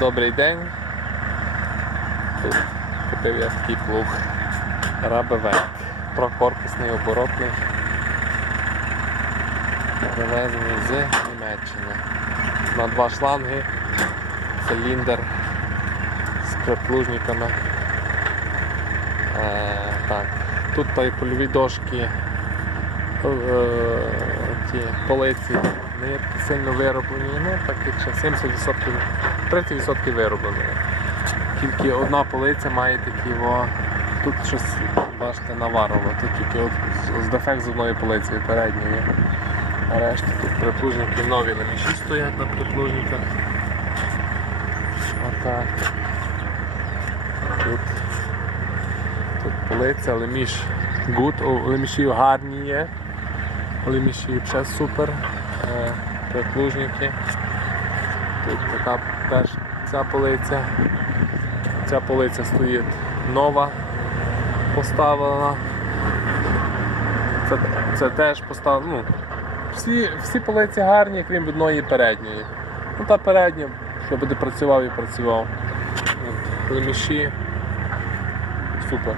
Добрий день. Тут купив я такий плуг. Рабевек. Трокорпусний оборотний. Привезений з Німеччини. На два шланги, циліндр з приплужниками. Е, так. Тут та й польові дошки, ті полиці не сильно вироблені, ну так якщо 70%, 30% вироблені. Тільки одна полиця має такі о, тут щось бачите наварило, тут тільки от з- дефект з одної полиці передньої. А решта тут приплужники нові леміші стоять на приплужниках. Отак. Тут, тут полиця, леміш гуд, леміші гарні є. Леміші ще супер. Е, приплужники. Тут така ця полиця. Ця полиця стоїть нова, поставлена. Це, це теж поставлено. Ну, всі, всі полиці гарні, крім одної передньої. Ну та передня, що буде працював і працював. Леміші. Супер.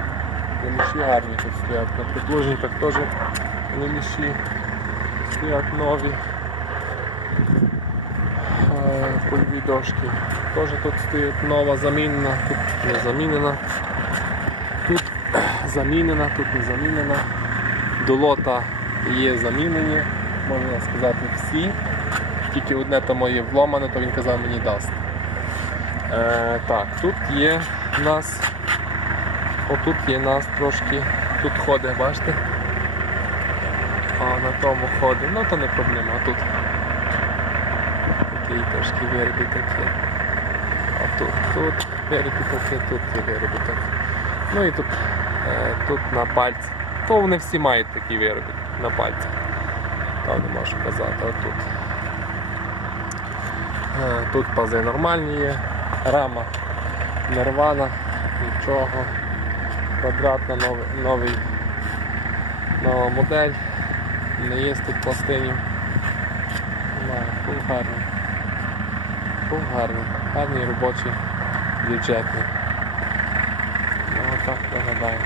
Леміші гарні тут стоять. На приплужниках теж леміші стоять нові. Е, Польові дошки. Теж тут стоїть нова замінена, тут не замінена. Тут замінена, тут не замінена. Долота є замінені, можна сказати, всі. Тільки одне там моє вломане, то він казав мені дасть. Е, так, тут є нас. Отут є нас трошки. Тут ходить, бачите? А на тому ходить. Ну то не проблема, а тут такий трошки виробіток є. А тут, тут виробіток є, тут є виробіток. Ну і тут, е, тут на пальці. То вони всі мають такий виробіток на пальці. Там не можу казати, а тут. Е, Тут пази нормальні є, рама не рвана, нічого. Квадратна новий, новий, нова модель, не є тут пластинів. Да, гарний. Фул гарний. Гарний робочий, бюджетний. Ну, так виглядає.